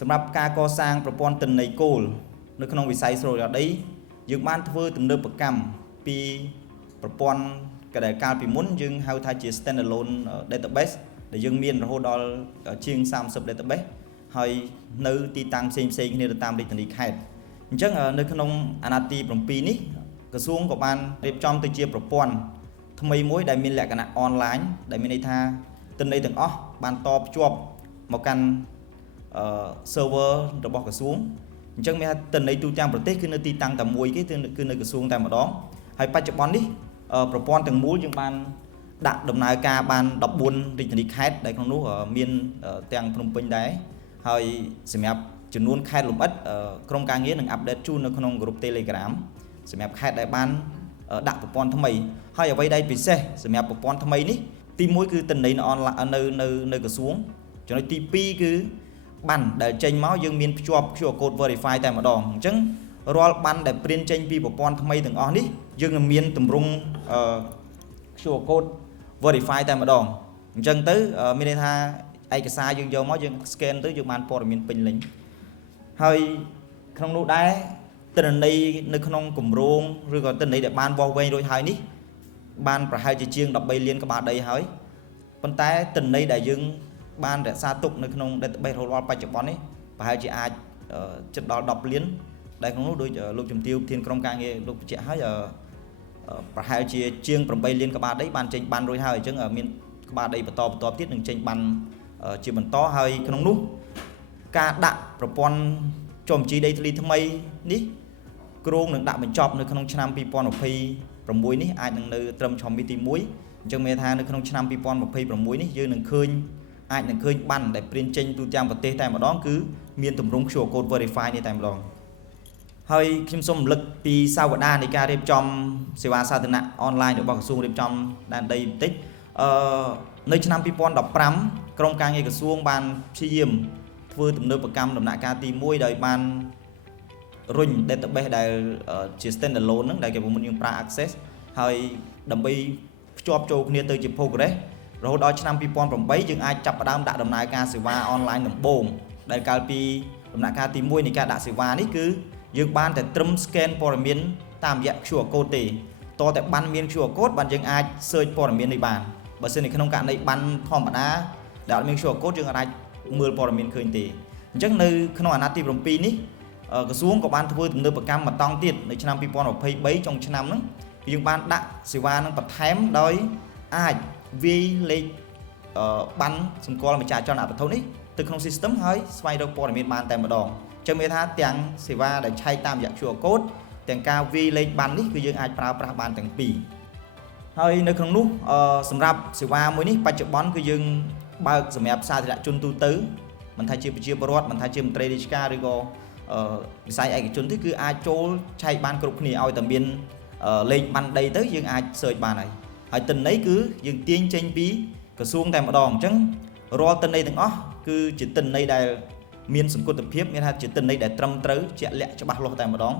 សម្រាប់ការកសាងប្រព័ន្ធទិន្នន័យគោលនៅក្នុងវិស័យស្រោចស្រពដីយើងបានធ្វើទំនើបកម្មពីប្រព័ន្ធដែលកាលពីមុនយើងហៅថាជា standalone database ដែលយើងមានរហូតដល់ជាង30 database ហើយនៅទីតាំងផ្សេងៗគ្នាទៅតាមរាជធានីខេត្តអញ្ចឹងនៅក្នុងអាណត្តិទី7នេះក្រសួងក៏បានរៀបចំទៅជាប្រព័ន្ធថ្មីមួយដែលមានលក្ខណៈ online ដែលមានន័យថាទិន្នន័យទាំងអស់បានតភ្ជាប់មកកាន់server របស់ក្រសួងអញ្ចឹងមានថាទិន្នន័យទូទាំងប្រទេសគឺនៅទីតាំងតែមួយគេគឺនៅក្រសួងតែម្ដងហើយបច្ចុប្បន្ននេះប្រព័ន្ធទាំងមូលយើងបានដាក់ដំណើរការបាន14រាជធានីខេត្តដែលក្នុងនោះមានទាំងភ្នំពេញដែរហើយសម្រាប់ចំនួនខេត្តលំអិតក្រុមការងារនឹងអាប់ដេតជូននៅក្នុងក្រុម Telegram សម្រាប់ខេត្តដែលបានដាក់ប្រព័ន្ធថ្មីហើយអ្វីដែលពិសេសសម្រាប់ប្រព័ន្ធថ្មីនេះទី1គឺទិន្នន័យនៅក្រសួងចំណុចទី2គឺបានដែលចេញមកយើងមានភ្ជាប់ QR code verify តែម្ដងអញ្ចឹងរាល់បានដែលព្រានចេញពីប្រព័ន្ធថ្មីទាំងអស់នេះយើងនឹងមានទម្រង់QR code verify តែម្ដងអញ្ចឹងទៅមានន័យថាឯកសារយើងយកមកយើង scan ទៅយើងបានព័ត៌មានពេញលេញហើយក្នុងនោះដែរទិន្នន័យនៅក្នុងគម្រោងឬក៏ទិន្នន័យដែលបានវាស់វែងរួចហើយនេះបានប្រហែលជាជាង13លានក្បាលដីហើយប៉ុន្តែទិន្នន័យដែលយើងបានរក្សាទុកនៅក្នុង database រហូតដល់បច្ចុប្បន្ននេះប្រហែលជាអាចជិតដល់10លានដែលក្នុងនោះដូចលោកជំទាវប្រធានក្រុមការងារលោកបញ្ជាក់ហើយប្រហែលជាជាង8លានក្បាលដីបានចេញបានរួចហើយអញ្ចឹងមានក្បាលដីបន្តទៀតនឹងចេញបានជាបន្តហើយក្នុងនោះការដាក់ប្រព័ន្ធចុះបញ្ជីដីធ្លីថ្មីនេះគ្រោងនឹងដាក់បញ្ចប់នៅក្នុងឆ្នាំ2026នេះអាចនឹងនៅត្រឹមឆមាសទី1អញ្ចឹងមានថានៅក្នុងឆ្នាំ2026នេះយើងនឹងឃើញអាចនឹងឃើញបានដែលព្រានចេញទូទាំងប្រទេសតែម្ដងគឺមានទម្រង់ QR code verify នេះតែម្ដងហើយខ្ញុំសូមរំលឹកពីសាវតានៃការរៀបចំសេវាសាធារណៈអនឡាញរបស់ក្រសួងរៀបចំដែនដីបន្តិចនៅឆ្នាំ2015ក្រុមការងារក្រសួងបានព្យាយាមធ្វើទំនើបកម្មដំណាក់កាលទី1ដោយបានរុញ database ដែលជា standalone ហ្នឹងដែលគេមុនយើងប្រើ access ហើយដើម្បីភ្ជាប់ចូលគ្នាទៅជា progress រហូតដល់ឆ្នាំ2008យើងអាចចាប់ផ្ដើមដាក់ដំណើរការសេវាអនឡាញដំបូងដែលកាលពីដំណាក់កាលទី1នៃការដាក់សេវានេះគឺយើងបានតែត្រឹម scan ព័ត៌មានតាមរយៈ QR code ទេតតែបានមាន QR code បានយើងអាច search ព័ត៌មាននេះបានបើសិននៅក្នុងករណីបានធម្មតាដែលអត់មាន QR code យើងអាចមើលព័ត៌មានឃើញទេអញ្ចឹងនៅក្នុងអាណត្តិទី7នេះក្រសួងក៏បានធ្វើទំនើបកម្មបន្តទៀតនៅឆ្នាំ2023ចុងឆ្នាំហ្នឹងយើងបានដាក់សេវានឹងបន្ថែមដោយអាចវាយលេខបានសម្គាល់ម្ចាស់ចលនាវត្ថុនេះទៅក្នុង system ហើយស្វែងរកព័ត៌មានបានតែម្ដងអញ្ចឹងមានថាទាំងសេវាដែលឆែកតាមរយៈ QR code ទាំងការវាយលេខបាននេះគឺយើងអាចប្រើប្រាស់បានទាំងពីរហើយនៅក្នុងនោះសម្រាប់សេវាមួយនេះបច្ចុប្បន្នគឺយើងបើកសម្រាប់សាធារណជនទូទៅមិនថាជាប្រជាពលរដ្ឋមិនថាជាមន្ត្រីរាជការឬក៏វិស័យឯកជនទេគឺអាចចូលឆែកបានគ្រប់គ្នាឲ្យតែមានលេខបានដីទៅយើងអាច search បានហើយទិន្នន័យគឺយើងទាញចេញពីក្រសួងតែម្ដងអញ្ចឹងរាល់ទិន្នន័យទាំងអស់គឺជាទិន្នន័យដែលមានសង្កត់ភាពមានថាជាទិន្នន័យដែលត្រឹមត្រូវជាក់លាក់ច្បាស់លាស់តែម្ដង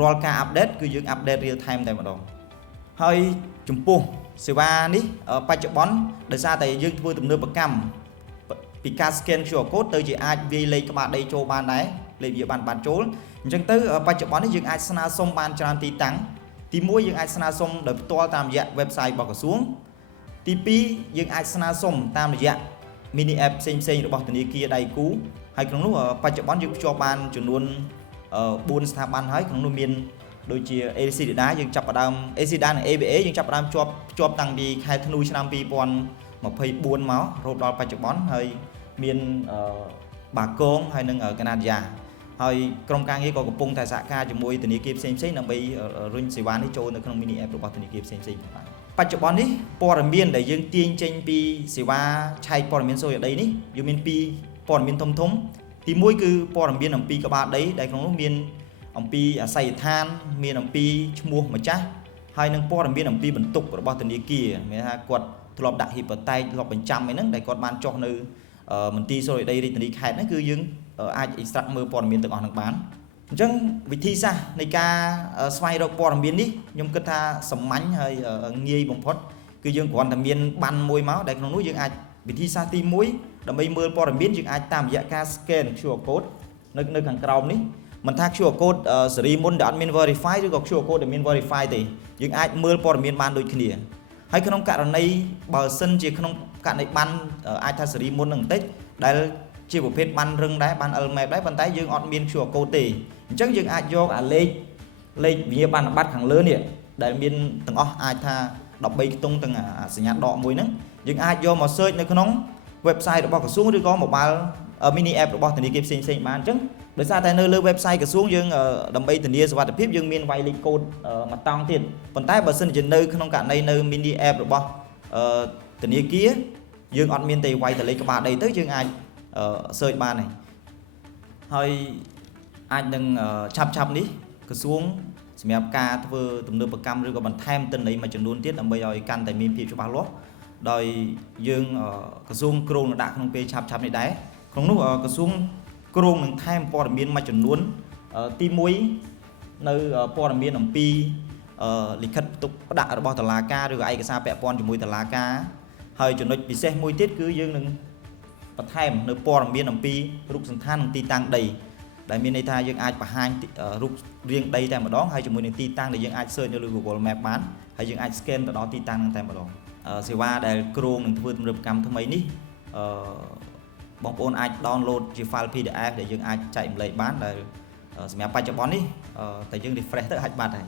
រាល់ការអាប់ដេតគឺយើងអាប់ដេត real time តែម្ដងហើយចំពោះសេវានេះបច្ចុប្បន្នដោយសារតែយើងធ្វើទំនើបកម្មពីការ scan QR code ទៅជាអាចវាយលេខក្បាលដីចូលបានដែរលេខវាបានចូលអញ្ចឹងទៅបច្ចុប្បន្ននេះយើងអាចស្នើសុំបានច្រើនទីតាំងទី1យើងអាចស្នើសុំដោយផ្ទាល់តាមរយៈ website របស់ក្រសួងទី2យើងអាចស្នើសុំតាមរយៈ mini app ផ្សេងៗរបស់ធនាគារដៃគូហើយក្នុងនោះបច្ចុប្បន្នយើងភ្ជាប់បានចំនួន4ស្ថាប័នហើយក្នុងនោះមានដូចជា ACDA យើងចាប់ផ្ដើម ACDA និង ABA យើងចាប់ផ្ដើមភ្ជាប់តាំងពីខែធ្នូឆ្នាំ2024មករហូតដល់បច្ចុប្បន្នហើយមានបាគងហើយនិងកាណាឌាហើយក្រុមការងារក៏កំពុងតែសហការជាមួយធនាគារផ្សេងៗដើម្បីរុញសេវានេះចូលនៅក្នុង mini app របស់ធនាគារផ្សេងៗបានបច្ចុប្បន្ននេះព័ត៌មានដែលយើងទាញចេញពីសេវាឆែកព័ត៌មានសូរ្យដីនេះយើងមាន2ព័ត៌មានធំទី1គឺព័ត៌មានអំពីក្បាលដីដែលក្នុងនោះមានអំពីអាស័យដ្ឋានមានអំពីឈ្មោះម្ចាស់ហើយនឹងព័ត៌មានអំពីបន្ទុករបស់ធនាគារមានថាគាត់ធ្លាប់ដាក់ hypothetic ធ្លាប់បញ្ចាំអីហ្នឹងដែលគាត់បានចុះនៅមន្ទីរសូរ្យដីរាជធានីខេត្តហ្នឹងគឺយើងអាច extract មើលព័ត៌មានទាំងអស់ហ្នឹងបានអញ្ចឹងវិធីសាស្ត្រនៃការស្វែងរកព័ត៌មាននេះខ្ញុំគិតថាសាមញ្ញហើយងាយបំផុតគឺយើងគ្រាន់តែមានបានមួយមកដែលក្នុងនោះយើងអាចវិធីសាស្ត្រទី1 ដើម្បីមើលព័ត៌មានយើងអាចតាមរយៈការ scan QR code នៅខាងក្រោមនេះមិនថា QR code សេរីមុនដែលអត់មាន verify ឬក៏ QR code ដែលមាន verify ទេយើងអាចមើលព័ត៌មានបានដូចគ្នាហើយក្នុងករណីបើសិនជាក្នុងករណីបានអាចថាសេរីមុននឹងបន្តិចដែលជាប្រភេទបានរឹងដែរបាន LMAP ដែរប៉ុន្តែយើងអត់មាន QR code ទេអញ្ចឹងយើងអាចយកអាលេខវិញ្ញាបនបត្រខាងលើនេះដែលមានទាំងអស់អាចថា13ខ្ទង់ទាំងសញ្ញាដកមួយហ្នឹងយើងអាចយកមក search នៅក្នុង website របស់ក្រសួងឬក៏ mobile mini app របស់ធនាគារផ្សេងៗបានអញ្ចឹងដោយសារតែនៅលើ website ក្រសួងយើងដើម្បីធានាសុវត្ថិភាពយើងមានវាយលេខកូដមួយតង់ទៀតប៉ុន្តែបើសិនជានៅក្នុងករណីនៅ mini app របស់ធនាគារយើងអត់មានទេវាយតែលេខក្បាលដីទៅយើងអាច search បានហើយអាចនឹងឆាប់នេះក្រសួងសម្រាប់ការធ្វើទំនើបកម្មឬក៏បន្ថែមទិន្នន័យមួយចំនួនទៀតដើម្បីឲ្យកាន់តែមានភាពច្បាស់លាស់ដោយយើងក្រសួងគ្រោងនឹងដាក់ក្នុងពេលឆាប់នេះដែរក្នុងនោះក្រសួងគ្រោងនឹងថែមព័ត៌មានមួយចំនួនទី1នៅព័ត៌មានអំពីលិខិតផ្ទុកផ្ដាក់របស់តុលាការឬក៏ឯកសារពាក់ព័ន្ធជាមួយតុលាការហើយចំណុចពិសេសមួយទៀតគឺយើងនឹងបន្ថែមនៅព័ត៌មានអំពីរូបសន្តាននិងទីតាំងដីដែលមានន័យថាយើងអាចបង្ហាញរូបរាងដីតែម្ដងហើយជាមួយនឹងទីតាំងដែលយើងអាច search នៅលើ Google Map បានហើយយើងអាច scan ទៅដល់ទីតាំងហ្នឹងតែម្ដងសេវាដែលគ្រោងនឹងធ្វើទំនើបកម្មថ្មីនេះបងប្អូនអាច download ជា file PDF ដែលយើងអាចចែកម្លែកបានដែលសម្រាប់បច្ចុប្បន្ននេះតែយើង refresh ទៅអាចបាត់ហើយ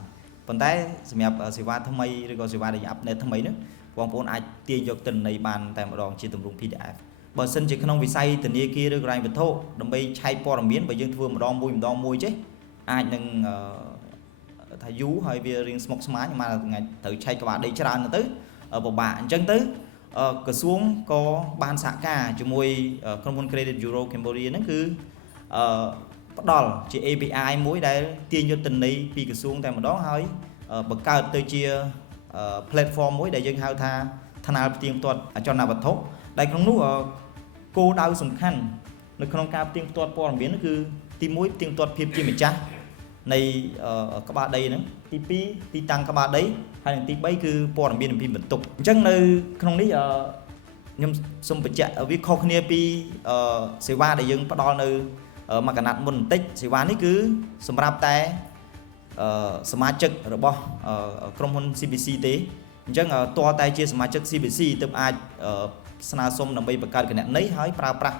ប៉ុន្តែសម្រាប់សេវាថ្មីឬក៏សេវាដែល update ថ្មីនេះបងប្អូនអាចទាញយកទិន្នន័យបានតែម្ដងជាទម្រង់ PDF បើសិនជាក្នុងវិស័យធនាគារឬក៏រ៉ាញ់វត្ថុដើម្បីឆែកព័ត៌មានបើយើងធ្វើម្ដងមួយចេះអាចនឹងថាយូរហើយវារៀងស្មុគស្មាញមកថ្ងៃត្រូវឆែកក្បាលដីច្រើនទៅពិបាកអញ្ចឹងទៅក្រសួងក៏បានសហការជាមួយក្រុមហ៊ុន Credit Bureau Cambodia ហ្នឹងគឺផ្ដល់ជា API មួយដែលទាញយកទិន្នន័យពីក្រសួងតែម្ដងហើយបង្កើតទៅជា platform មួយដែលយើងហៅថាថ្នាលផ្ទៀងផ្ទាត់អចលនវត្ថុដែលក្នុងនោះគោលដៅសំខាន់នៅក្នុងការផ្ទៀងផ្ទាត់ព័ត៌មានគឺទី1ផ្ទៀងផ្ទាត់ភាពជាម្ចាស់នៃក្បាលដីហ្នឹងទី2ទីតាំងក្បាលដីហើយនិងទី3គឺព័ត៌មានអំពីបន្ទុកអញ្ចឹងនៅក្នុងនេះខ្ញុំសូមបញ្ជាក់វាខុសគ្នាពីសេវាដែលយើងផ្ដល់នៅមួយកណាត់មុនបន្តិចសេវានេះគឺសម្រាប់តែសមាជិករបស់ក្រុមហ៊ុន CBC ទេអញ្ចឹងតើតែជាសមាជិក CBC ទើបអាចស្នើសុំដើម្បីបង្កើតគណនីហើយប្រើប្រាស់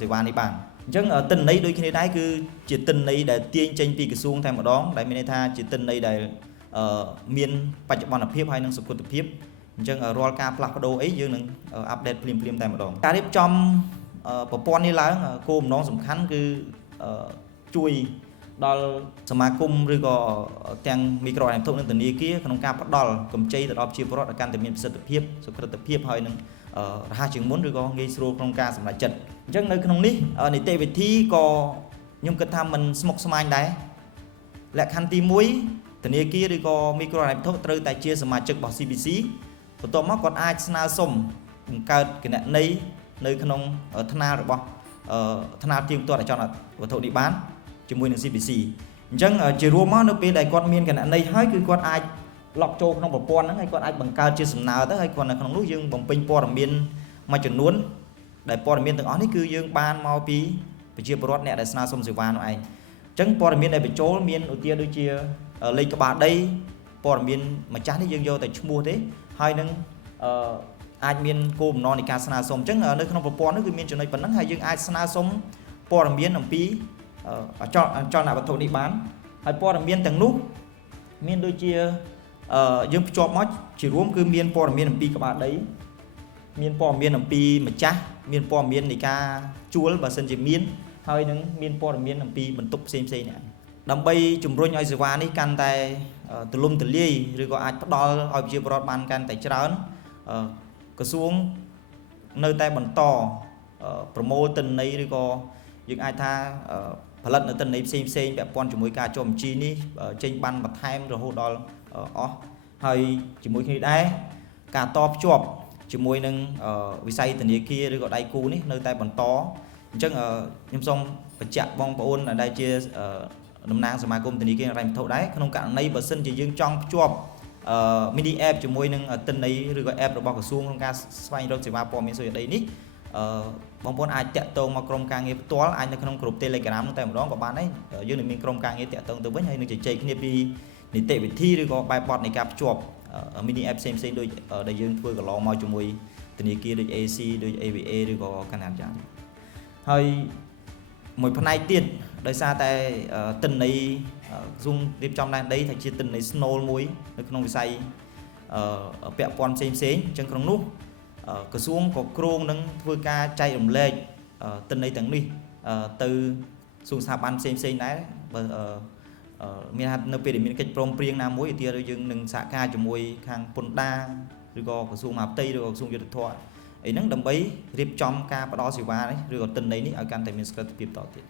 សេវានេះបានអញ្ចឹងទិន្នន័យដូចគ្នាដែរគឺជាទិន្នន័យដែលទាញចេញពីក្រសួងតែម្ដងដែលមានន័យថាជាទិន្នន័យដែលមានបច្ចុប្បន្នភាពហើយនិងសុគតភាពអញ្ចឹងរាល់ការផ្លាស់ប្ដូរអីយើងនឹងអាប់ដេតភ្លាមតែម្ដងការរៀបចំប្រព័ន្ធនេះឡើងគោលបំណងសំខាន់គឺជួយដល់សមាគមឬក៏ទាំងមីក្រូហិរញ្ញវត្ថុនិងធនាគារក្នុងការផ្ដល់កម្ចីទៅដល់ប្រជាពលរដ្ឋឲ្យកាន់តែមានប្រសិទ្ធភាពសុក្រឹតភាពហើយនឹងរហ័សជាងមុនឬក៏ងាយស្រួលក្នុងការសម្រេចចិត្តអញ្ចឹងនៅក្នុងនេះនីតិវិធីក៏ខ្ញុំគិតថាมันស្មុគស្មាញដែរលក្ខខណ្ឌទី1ធនាគារឬក៏មីក្រូហិរញ្ញវត្ថុត្រូវតែជាសមាជិករបស់ CBC បន្ទាប់មកគាត់អាចស្នើសុំបង្កើតគណនីនៅក្នុងថ្នាលរបស់ថ្នាលផ្ទៀងផ្ទាត់អចលនវត្ថុនេះបានជាមួយនឹង CBC អញ្ចឹងជារួមមកនៅពេលដែលគាត់មានគណនីហើយគឺគាត់អាចឡុកចូលក្នុងប្រព័ន្ធហ្នឹងហើយគាត់អាចបង្កើតជាសំណើទៅហើយគាត់នៅក្នុងនោះយើងបំពេញព័ត៌មានមួយចំនួនដែលព័ត៌មានទាំងអស់នេះគឺយើងបានមកពីប្រជាពលរដ្ឋអ្នកដែលស្នើសុំសេវានោះឯងអញ្ចឹងព័ត៌មានដែលបញ្ចូលមានឧទាហរណ៍ដូចជាលេខក្បាលដីព័ត៌មានម្ចាស់នេះយើងយកតែឈ្មោះទេហើយនឹងអាចមានគោលបំណងនៃការស្នើសុំអញ្ចឹងនៅក្នុងប្រព័ន្ធនេះគឺមានចំណុចប៉ុណ្ណឹងហើយយើងអាចស្នើសុំព័ត៌មានអំពីអចលនវត្ថុនេះបានហើយព័ត៌មានទាំងនោះមានដូចជាយើងភ្ជាប់មកជារួមគឺមានព័ត៌មានអំពីក្បាលដីមានព័ត៌មានអំពីម្ចាស់មានព័ត៌មាននៃការជួលបើសិនជាមានហើយនឹងមានព័ត៌មានអំពីបន្ទុកផ្សេងនេះដើម្បីជំរុញឲ្យសេវានេះកាន់តែទូលំទូលាយឬក៏អាចផ្ដល់ឲ្យប្រជាពលរដ្ឋបានកាន់តែច្រើនក្រសួងនៅតែបន្តប្រមូលទិន្នន័យឬក៏យើងអាចថាផលិតនៅទិន្នន័យផ្សេងពាក់ព័ន្ធជាមួយការចុះបញ្ជីនេះចេញបានបន្ថែមរហូតដល់អស់ហើយជាមួយគ្នាដែរការតភ្ជាប់ជាមួយនឹងវិស័យធនាគារឬក៏ដៃគូនេះនៅតែបន្តអញ្ចឹងខ្ញុំសូមបញ្ជាក់បងប្អូនដែលជាតំណាងសមាគមធនាគារហិរញ្ញវត្ថុដែរក្នុងករណីបើសិនជាយើងចង់ភ្ជាប់mini app ជាមួយនឹងទិន្នន័យឬក៏ app របស់ក្រសួងក្នុងការស្វែងរកសេវាព័ត៌មានសុវត្ថិភាពនេះ បងប្អូនអាចតាក់ទងមកក្រុមការងារផ្ទាល់អាចនៅក្នុងក្រុម Telegram តែម្ដងក៏បានដែរយើងនឹងមានក្រុមការងារតាក់ទងទៅវិញហើយនឹងជជែកគ្នាពីនីតិវិធីឬក៏បែបបទនៃការភ្ជាប់ mini app ផ្សេងៗដូចដែលយើងធ្វើកន្លងមកជាមួយធនាគារដូច AC ដូច AVA ឬក៏កណ្ដាលយ៉ាងហើយមួយផ្នែកទៀតដោយសារតែទិន្នន័យZoom រៀបចំដែនដីថាជាទិន្នន័យ Snow មួយនៅក្នុងវិស័យពាក់ព័ន្ធផ្សេងៗអញ្ចឹងក្នុងនោះក្រសួងក៏គ្រោងនឹងធ្វើការចែករំលែកទិន្នន័យទាំងនេះទៅសួងស្ថាប័នផ្សេងៗដែរបើមាននៅពេលដែលមានកិច្ចព្រមព្រៀងណាមួយឧទាហរណ៍យើងនឹងសហការជាមួយខាងពន្ធដារឬក៏ក្រសួងមហាផ្ទៃឬក៏ក្រសួងយុទ្ធភ័ពអីហ្នឹងដើម្បីរៀបចំការផ្ដល់សេវានេះឬក៏ទិន្នន័យនេះឲ្យកាន់តែមានស្ថិរភាពតទៀត